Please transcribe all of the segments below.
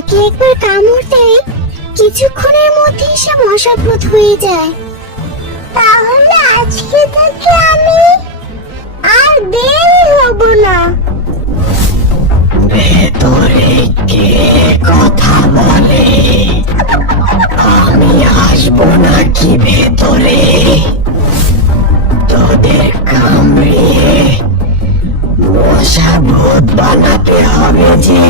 তাকে একবার কামড় দেয়, কিছুক্ষণের মধ্যেই সে মশাপ্রদ হয়ে যায়। তাহলে আজকে থেকে আমি আর বের হব না। ভেতরে কে কথা বলে? আমি আসবো নাকি ভেতরে? তোদের কামড়িয়ে মশা ভূত বানাতে হবে যে।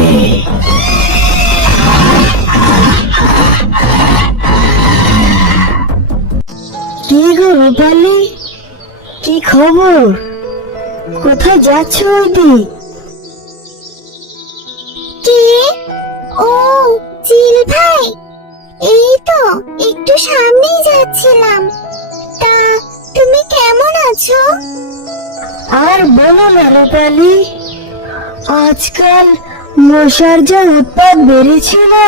কি গো রূপালি, কি খবর? কোথায় যাচ্ছ ওইদিক? কে? ও চিল ভাই, এই তো একটু সামনেই যাচ্ছিলাম। তা তুমি কেমন আছো? আর বলো না রূপালি, আজকাল মশার যা উৎপাত বেড়েছে না,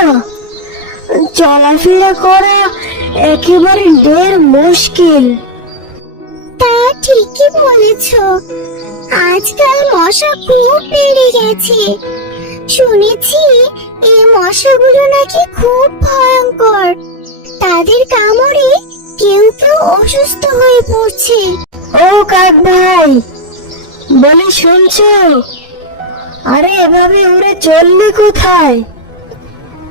চলাফেরা করা একেবারে ঢের মুশকিল। তা ঠিকই বলেছো, আজকাল মশা খুব বেড়ে গেছে। শুনেছি এই মশাগুলো নাকি খুব ভয়ঙ্কর, তাদের কামড়ে কেউ কেউ অসুস্থ হয়ে পড়ছে। ও কাক ভাই, বলি শুনছো? আরে এভাবে উড়ে চললে কোথায়?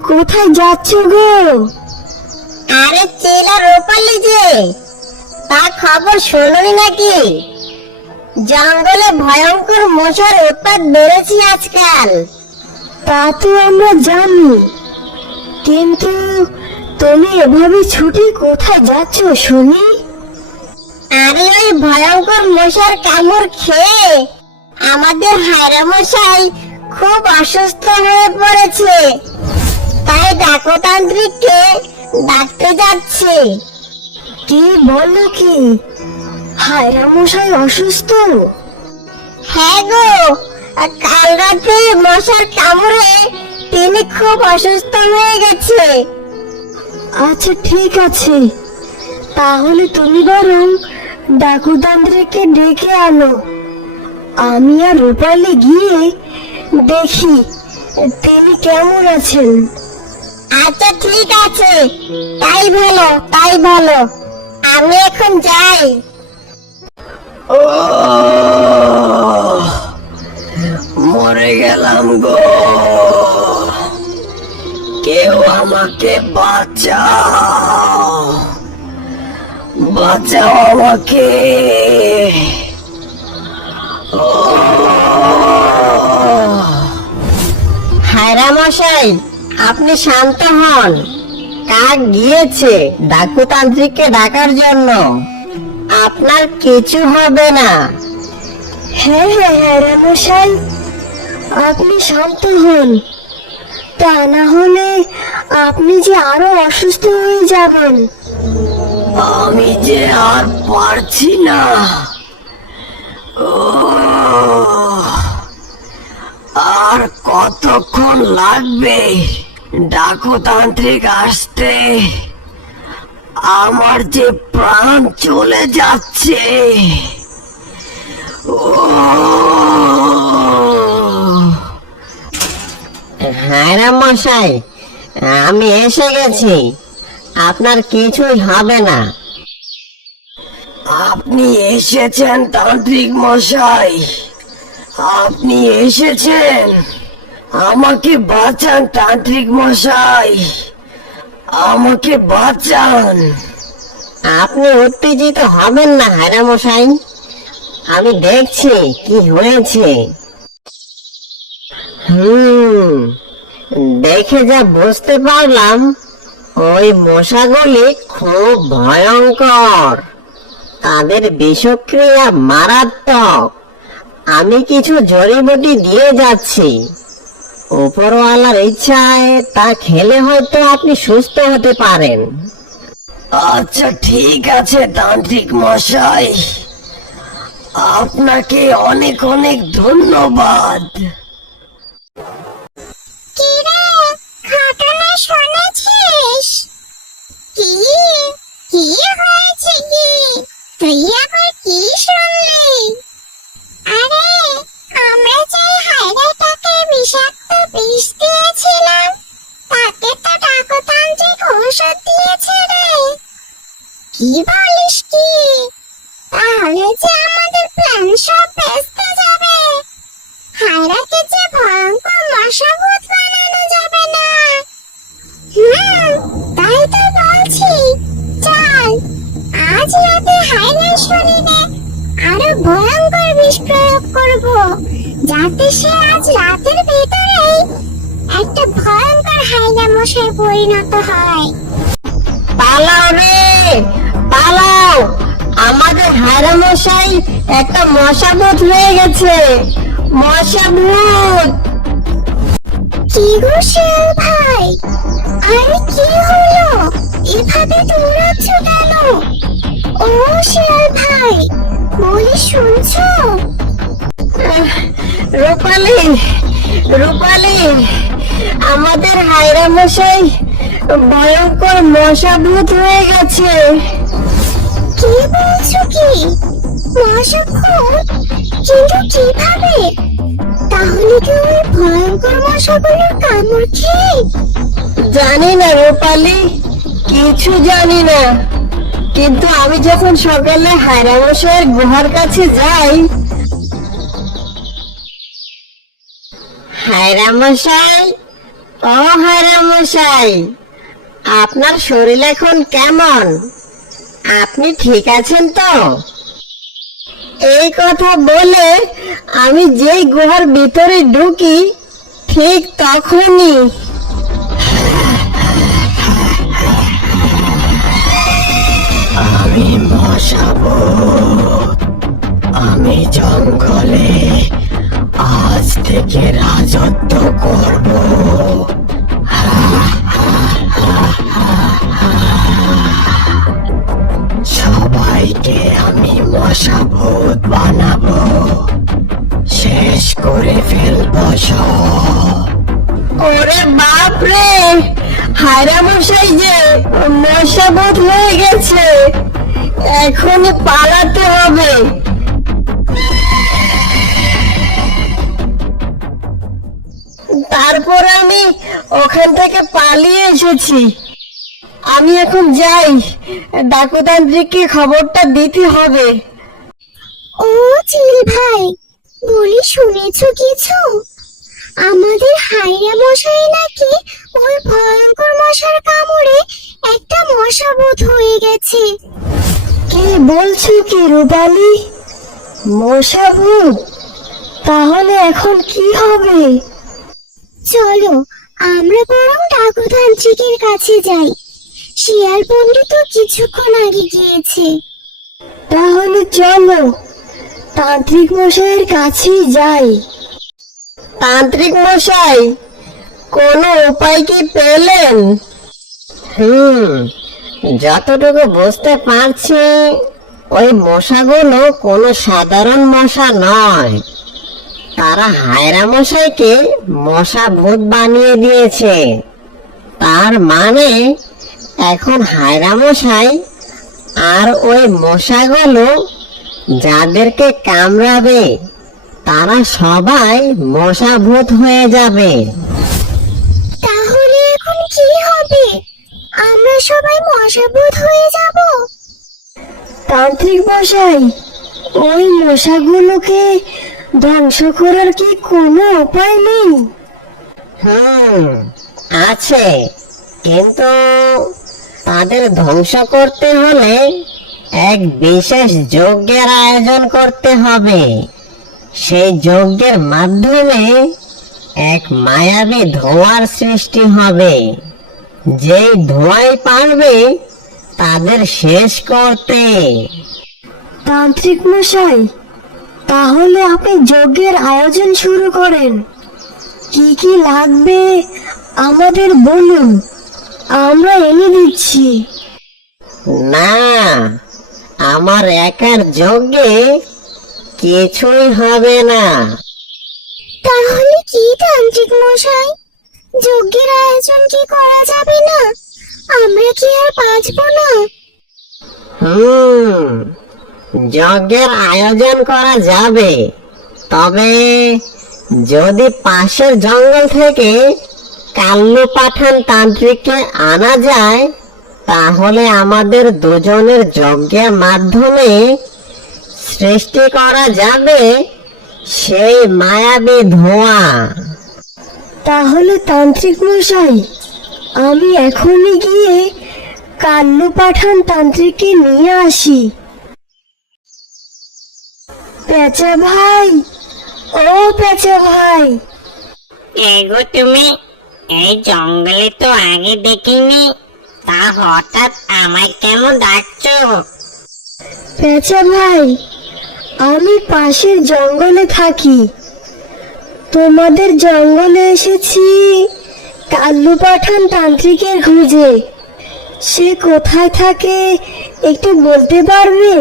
কোথায় যাচ্ছ গো? আরে চেলা রূপালি যে, তা খবর শোনোনি নাকি? জঙ্গলে ভয়ঙ্কর মশার উৎপাত বেড়েছে আজকাল। তা তো আমরা জানি, কিন্তু তুমি এভাবে ছুটে কোথায় যাচ্ছ শুনি? আরে ওই ভয়ঙ্কর মশার কামড় খেয়ে আমাদের হায়রা মশাই খুব অসুস্থ হয়ে পড়েছে, তাই ডাকতান্ত্রিককে ডাকতে যাচ্ছে। কি বলো কি? হায়রা মশাই অসুস্থ? হ্যাঁ গো, কাল রাতে মশার কামড়ে তিনি খুব অসুস্থ হয়ে গেছে। আচ্ছা ঠিক আছে, তাহলে তুমি বরং ডাকুতান্ত্রিককে ডেকে আনো, আমি আর রূপালি গিয়ে দেখি তিনি কেমন আছেন। আচ্ছা ঠিক আছে, তাই ভালো তাই ভালো, আমি এখন যাই। ও মরে গেলাম গো, কেউ আমাকে বাঁচাও, বাঁচাও আমাকে। হায়রা মশাই, আপনি শান্ত হন। কাক গিয়েছে ডাকুতান্ত্রিককে ডাকার জন্য, আপনার কিছু হবে না। হ্যাঁ হ্যাঁ হায়রা মশাই, আপনি শান্ত হন, তা না হলে আপনি যে আরো অসুস্থ হয়ে যাবেন। আমি যে আর পারছি না। আর কতক্ষণ লাগবে ডাকতান্ত্রিক আসতে? আমার যে প্রাণ চলে যাচ্ছে। হায়রা মশাই, আমি এসে গেছি, আপনার কিছুই হবে না। আপনি এসেছেন তান্ত্রিক মশাই, আপনি এসেছেন। আমাকে বাঁচান তান্ত্রিক মশাই, আমাকে বাঁচান। আপনি উত্তেজিত হবেন না হায়রা মশাই, আমি দেখছি কি হয়েছে। দেখে যা বুঝতে পারলাম, ওই মশাগুলি খুব ভয়ঙ্কর, তাদের বিষক্রিয়া মারাত্মক। আমি কিছু জড়িবুটি দিয়ে যাচ্ছি, উপরওয়ালার ইচ্ছায় তা খেলে হয়তো আপনি সুস্থ হতে পারেন। আচ্ছা ঠিক আছে তান্ত্রিক মশাই, আপনাকে অনেক অনেক ধন্যবাদ। কিরে, ঘটনা শুনেছিস? কি কি হয়েছে কি? তুই আবার কি শুনলি? আরে আমরা যে হায়রাটাকে বিষাক্ত বিষ দিয়েছিলাম, প্রসাদ দিয়েছে রে। কি বলিস কি? তাহলে যে আমাদের প্ল্যান সব ভেস্তে যাবে। হায়রাকে যে ভয়ঙ্কর মশাভূত বানানো যাবে না। তাই তো বলছি, চল আজ রাতে হায়রার শরীরে আরো ভয়ঙ্কর বিষ প্রয়োগ করব, যাতে সে আজ রাতের ভেতরেই একটা ভয়ঙ্কর হায়রা মশায় পরিণত হয়। পালাও রে, পালাও! আমাদের হায়রা মশাই একটা মশাভূত হয়ে গেছে। মশাভূত! কি গো শিয়াল ভাই, আরে কি হলো? এভাবে দৌড়াচ্ছ কেন? ও শিয়াল ভাই, বলি শুনছো? রূপালী, রূপালী, আমাদের হায়রা মশাই ভয়ঙ্কর মশাভূত হয়ে গেছে। কি বলছো কি? মশাভূত? কিন্তু কিভাবে? তাহলে কি ওই ভয়ঙ্কর মশাগুলোর কামড় খেয়ে? জানি না রূপালী, কিছু জানি না, কিন্তু আমি যখন সকালে হায়রা মশাইয়ের গুহার কাছে যাই, হায়রা মশাই, ও হায়রা মশাই, আপনার শরীর এখন কেমন? আপনি ঠিক আছেন তো? এই কথা বলে আমি যেই গুহার ভিতরে ঢুকি, ঠিক তখনই আমি মশাভূত। আমি জঙ্গলে আজ থেকে রাজত্ব করব। সবাইকে আমি মশাভূত বানাবো, শেষ করে ফেলবো সব। ওরে বাপ রে, হায়রা মশাই যে মশাভূত হয়ে গেছে, এখনই পালাতে হবে। তারপর আমি ওখান থেকে পালিয়ে এসেছি। আমি এখন যাই, ডাকুতান্ত্রিককে খবরটা দিতে হবে। ও চিল ভাই, বলি শুনেছো কিছু? আমাদের হায়রা মশাই নাকি ওই ভয়ঙ্কর মশার কামড়ে একটা মশাভূত হয়ে গেছে। কি বলছো কি রূপালী? মশাভূত? তাহলে এখন কি হবে? চলো আমরা বরং ডাকুতান্ত্রিকের কাছে যাই। শিয়াল পণ্ডিত কিছুক্ষণ আগে গিয়েছে। তাহলে চলো তান্ত্রিক মশাইয়ের কাছেই যাই। তান্ত্রিক মশাই, কোনো উপায় কি পেলেন? যতটুকু বুঝতে পারছি, ওই মশাগুলো কোনো সাধারণ মশা নয়। তারা হায়রা মশাইকে মশা ভূত বানিয়ে দিয়েছে। তার মানে এখন হায়রা মশাই আর ওই মশাগুলো যাদেরকে কামড়াবে তারা সবাই মশা ভূত হয়ে যাবে। তাহলে এখন কি হবে? আমরা সবাই মশাভূত হয়ে যাব? তান্ত্রিক মশাই, ওই মশাগুলোকে ধ্বংস করার কি কোনো উপায় নেই? আছে, কিন্তু তাদের ধ্বংস করতে হলে এক বিশেষ যজ্ঞের আয়োজন করতে হবে। সেই যজ্ঞের মাধ্যমে এক মায়াবী ধোঁয়ার সৃষ্টি হবে, যেই ধোঁয়াই পারবে তাদের শেষ করতে। তান্ত্রিক মশাই, তাহলে আপনি যজ্ঞের আয়োজন শুরু করেন। কি কি লাগবে আমাদের বলুন, আমরা এনে দিচ্ছি। না, আমার একার যজ্ঞে কিছুই হবে না। তাহলে কি তান্ত্রিক মশাই, যজ্ঞের আয়োজন কি করা যাবে না? আমরা কি আর বাঁচবো না? যজ্ঞের আয়োজন করা যাবে, তবে যদি পাশের জঙ্গল থেকে কাল্লু পাঠান তান্ত্রিককে আনা যায় তাহলে আমাদের দুজনের যজ্ঞের মাধ্যমে সৃষ্টি করা যাবে সেই মায়াবী ধোঁয়া। তাহলে তান্ত্রিক মশাই, আমি এখনই গিয়ে কাল্লু পাঠান তান্ত্রিককে নিয়ে আসি। পেঁচা ভাই, ও পেঁচা ভাই, এগো তুমি, এই জঙ্গলে তো আগে দেখিনি, তা হঠাৎ আমায় কেন ডাকছো? পেঁচা ভাই, আমি পাশের জঙ্গলে থাকি। তোমাদের জঙ্গলে এসেছি কাল্লু পাঠান তান্ত্রিকের খোঁজে। সে কোথায় থাকে একটু বলতে পারবে?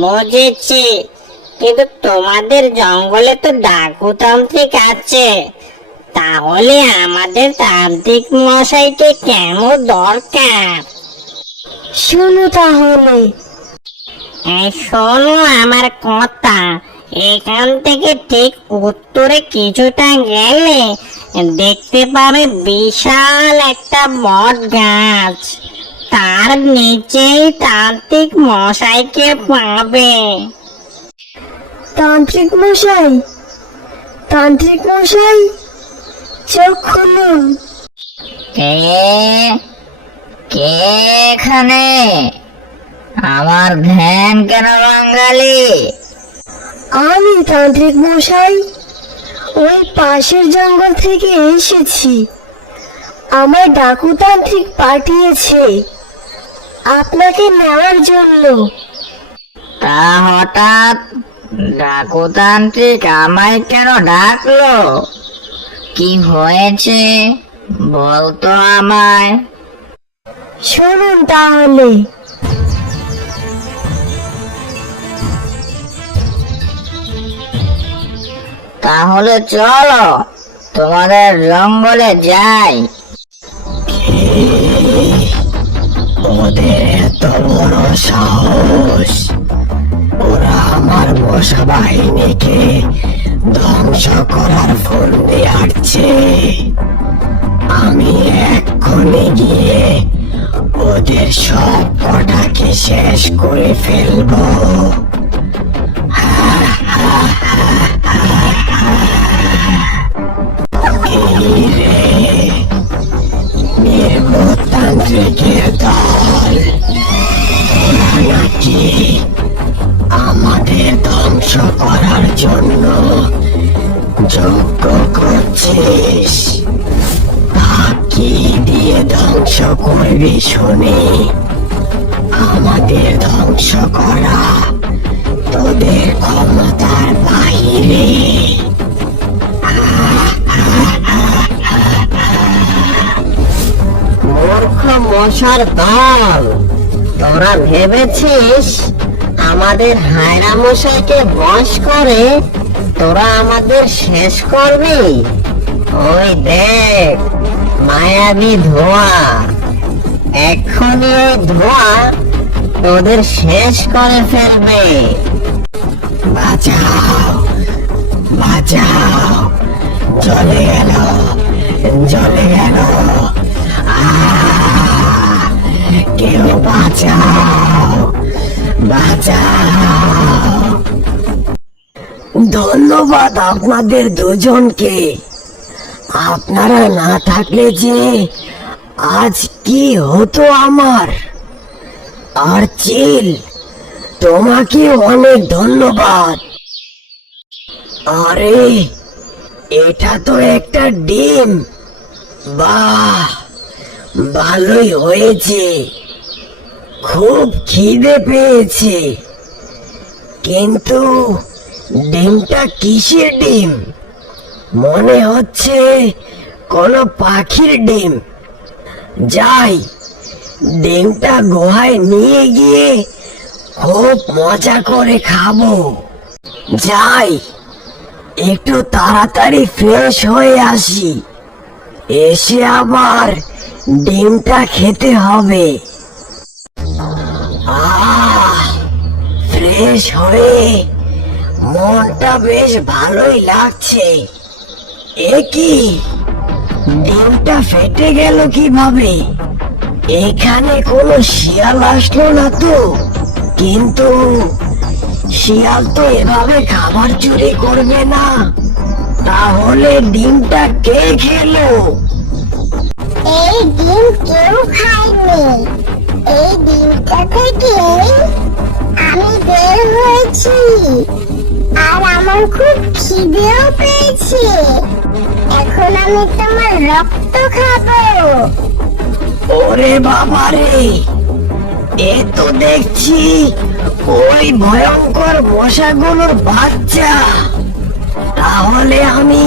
বুঝেছি, কিন্তু তোমাদের জঙ্গলে তো ডাকুতান্ত্রিক আছে, তাহলে আমাদের তান্ত্রিক মশাইকে কেন দরকার? শোনো তাহলে। এই শোনো আমার কথা, এখান থেকে ঠিক উত্তরে কিছুটা গেলে দেখতে পাবে বিশাল একটা বট গাছ, তার নিচেই তান্ত্রিক মশাইকে পাবে। তান্ত্রিক মশাই, তান্ত্রিক মশাই, চোখ খুলুন। কে কে এখানে? আমার ধ্যান কেন বাঙালি? আমি তান্ত্রিক মশাই, ওই পাশের জঙ্গল থেকে এসেছি। আমার ডাকুতান্ত্রিক পাঠিয়েছে আপনাকে নেওয়ার জন্য। তা হঠাৎ ডাকুতান্ত্রিক আমায় কেন ডাকলো? কি হয়েছে বলতো আমায়। শুনুন তাহলে। তাহলে চলো তোমাদের জঙ্গলে যাই। ওদের এত বড় সাহস, ওরা আমার মশা বাহিনীকে ধ্বংস করার ফন্দি আটছে। আমি এক্ষুনি গিয়ে ওদের সব কটাকে শেষ করে ফেলবো। নির্বোধতান্ত্রিকের দল, ওরা নাকি আমাদের ধ্বংস করার জন্য যজ্ঞ করছিস। তা কি দিয়ে ধ্বংস করবি শুনি? আমাদের ধ্বংস করা তোদের ক্ষমতার বাহিরে। মূর্খ মশার দল, তোরা ভেবেছিস আমাদের হায়রা মশাইকে বশ করে তোরা আমাদের শেষ করবি? ওই দেখ মায়াবী ধোঁয়া, এক্ষুনি ওই ধোঁয়া তোদের শেষ করে ফেলবে। বাঁচাও, বাঁচাও, জ্বলে গেল, জ্বলে গেল। কেউ বাঁচাও, বাঁচাও। ধন্যবাদ আপনাদের দুজনকে। আপনারা না থাকলে যে আজ কি হতো আমার। আর চিল, তোমাকে অনেক ধন্যবাদ। আরে এটা তো একটা ডিম। বাহ, ভালোই হয়েছে। খুব খিদে পেয়েছে, কিন্তু ডিমটা কিসের ডিম? মনে হচ্ছে কোনো পাখির ডিম। যাই, ডিমটা গুহায় নিয়ে গিয়ে খুব মজা করে খাবো। যাই, একটু তাড়াতাড়ি ফ্রেশ হয়ে আসি, এসে আবার ডিমটা খেতে হবে। ফ্রেশ হয়ে মনটা বেশ ভালোই লাগছে। এ কি, ডিমটা ফেটে গেল কিভাবে? এখানে কোনো শিয়াল আসলো না তো? কিন্তু শিয়াল তো এভাবে খাবার চুরি করবে না। তাহলে ডিমটা কে খেলো? এই ডিম কেউ খায়নি। এই ডিমটা থেকে আমি বের হয়েছি, আর আমার খুব খিদেও পেয়েছে। এখন আমি তোমার রক্ত খাবো। ওরে বাবা রে, এ তো দেখছি ওই ভয়ঙ্কর মশাগুলোর বাচ্চা। তাহলে আমি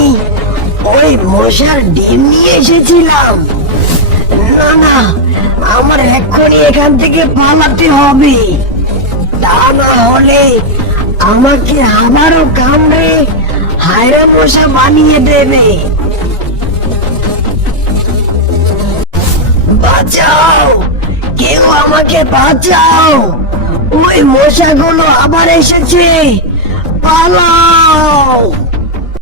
ওই মশার ডিম নিয়ে এসেছিলাম। না না, আমার এক্ষুনি এখান থেকে পালাতে হবে। তা না হলে আমাকে আবারও কামড়ে হায়রা মশা বানিয়ে দেবে। বাঁচাও, কেউ আমাকে বাঁচাও, ওই মশাগুলো আবার এসেছে, পালাও।